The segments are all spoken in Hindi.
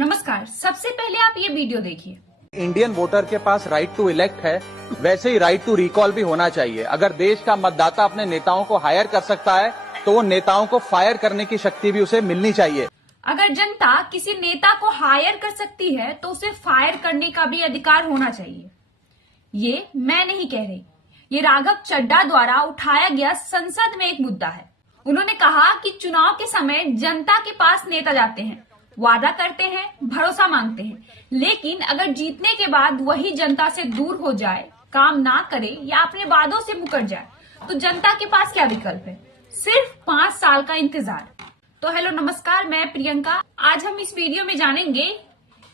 नमस्कार। सबसे पहले आप ये वीडियो देखिए। इंडियन वोटर के पास राइट टू इलेक्ट है, वैसे ही राइट टू रिकॉल भी होना चाहिए। अगर देश का मतदाता अपने नेताओं को हायर कर सकता है तो वो नेताओं को फायर करने की शक्ति भी उसे मिलनी चाहिए। अगर जनता किसी नेता को हायर कर सकती है तो उसे फायर करने का भी अधिकार होना चाहिए। ये मैं नहीं कह रही, ये राघव चड्ढा द्वारा उठाया गया संसद में एक मुद्दा है। उन्होंने कहा कि चुनाव के समय जनता के पास नेता जाते हैं, वादा करते हैं, भरोसा मांगते हैं, लेकिन अगर जीतने के बाद वही जनता से दूर हो जाए, काम ना करे या अपने वादों से मुकर जाए तो जनता के पास क्या विकल्प है? सिर्फ 5 साल का इंतजार। तो हेलो नमस्कार, मैं प्रियंका। आज हम इस वीडियो में जानेंगे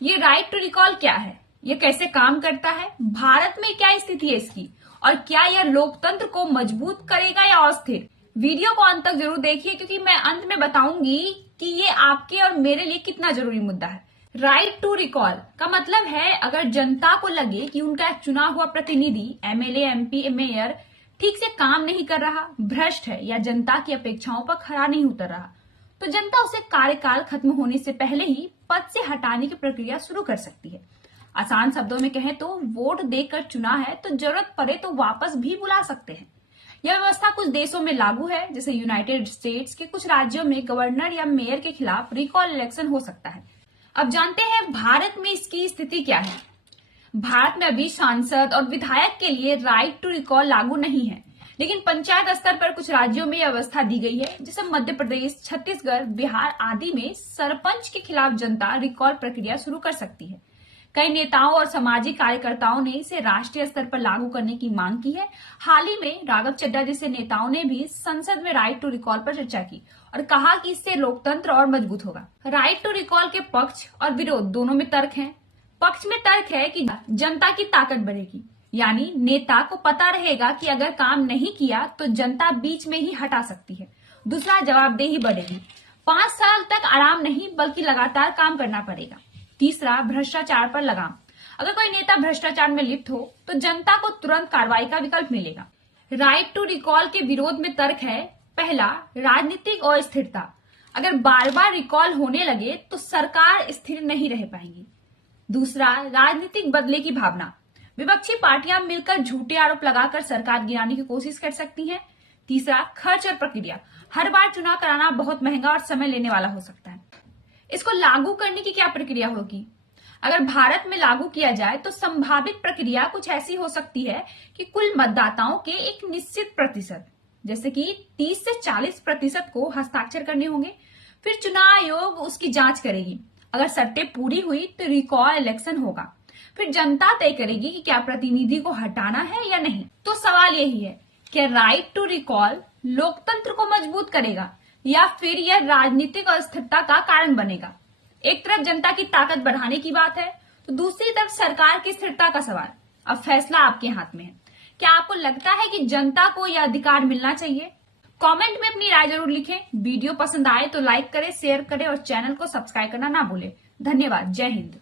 ये राइट टू रिकॉल क्या है, ये कैसे काम करता है, भारत में क्या स्थिति है इसकी, और क्या यह लोकतंत्र को मजबूत करेगा या अस्थिर। वीडियो को अंत तक जरूर देखिए क्योंकि मैं अंत में बताऊंगी कि ये आपके और मेरे लिए कितना जरूरी मुद्दा है। राइट टू रिकॉल का मतलब है अगर जनता को लगे कि उनका चुना हुआ प्रतिनिधि, एमएलए, एमपी, मेयर ठीक से काम नहीं कर रहा, भ्रष्ट है या जनता की अपेक्षाओं पर खरा नहीं उतर रहा, तो जनता उसे कार्यकाल खत्म होने से पहले ही पद से हटाने की प्रक्रिया शुरू कर सकती है। आसान शब्दों में कहें तो वोट देकर चुना है तो जरूरत पड़े तो वापस भी बुला सकते हैं। यह व्यवस्था कुछ देशों में लागू है, जैसे यूनाइटेड स्टेट्स के कुछ राज्यों में गवर्नर या मेयर के खिलाफ रिकॉल इलेक्शन हो सकता है। अब जानते हैं भारत में इसकी स्थिति क्या है। भारत में अभी सांसद और विधायक के लिए राइट टू रिकॉल लागू नहीं है, लेकिन पंचायत स्तर पर कुछ राज्यों में यह व्यवस्था दी गई है, जैसे मध्य प्रदेश, छत्तीसगढ़, बिहार आदि में सरपंच के खिलाफ जनता रिकॉल प्रक्रिया शुरू कर सकती है। कई नेताओं और सामाजिक कार्यकर्ताओं ने इसे राष्ट्रीय स्तर पर लागू करने की मांग की है। हाल ही में राघव चड्ढा जैसे नेताओं ने भी संसद में राइट टू रिकॉल पर चर्चा की और कहा कि इससे लोकतंत्र और मजबूत होगा। राइट टू रिकॉल के पक्ष और विरोध दोनों में तर्क हैं। पक्ष में तर्क है कि जनता की ताकत बढ़ेगी, यानी नेता को पता रहेगा कि अगर काम नहीं किया तो जनता बीच में ही हटा सकती है। दूसरा, जवाबदेही बढ़ेगी। 5 साल तक आराम नहीं बल्कि लगातार काम करना पड़ेगा। तीसरा, भ्रष्टाचार पर लगाम। अगर कोई नेता भ्रष्टाचार में लिप्त हो तो जनता को तुरंत कार्रवाई का विकल्प मिलेगा। राइट टू रिकॉल के विरोध में तर्क है। पहला, राजनीतिक अस्थिरता। अगर बार बार रिकॉल होने लगे तो सरकार स्थिर नहीं रह पाएगी। दूसरा, राजनीतिक बदले की भावना। विपक्षी पार्टियां मिलकर झूठे आरोप लगाकर सरकार गिराने की कोशिश कर सकती हैं। तीसरा, खर्च और प्रक्रिया। हर बार चुनाव कराना बहुत महंगा और समय लेने वाला हो सकता है। इसको लागू करने की क्या प्रक्रिया होगी? अगर भारत में लागू किया जाए तो संभावित प्रक्रिया कुछ ऐसी हो सकती है कि कुल मतदाताओं के एक निश्चित प्रतिशत, जैसे कि 30 से 40% को हस्ताक्षर करने होंगे। फिर चुनाव आयोग उसकी जांच करेगी। अगर शर्तें पूरी हुई तो रिकॉल इलेक्शन होगा। फिर जनता तय करेगी कि क्या प्रतिनिधि को हटाना है या नहीं। तो सवाल यही है, क्या राइट टू रिकॉल लोकतंत्र को मजबूत करेगा या फिर यह राजनीतिक अस्थिरता का कारण बनेगा? एक तरफ जनता की ताकत बढ़ाने की बात है तो दूसरी तरफ सरकार की स्थिरता का सवाल। अब फैसला आपके हाथ में है। क्या आपको लगता है कि जनता को यह अधिकार मिलना चाहिए? कमेंट में अपनी राय जरूर लिखें। वीडियो पसंद आए तो लाइक करें, शेयर करें और चैनल को सब्सक्राइब करना ना भूलें। धन्यवाद। जय हिंद।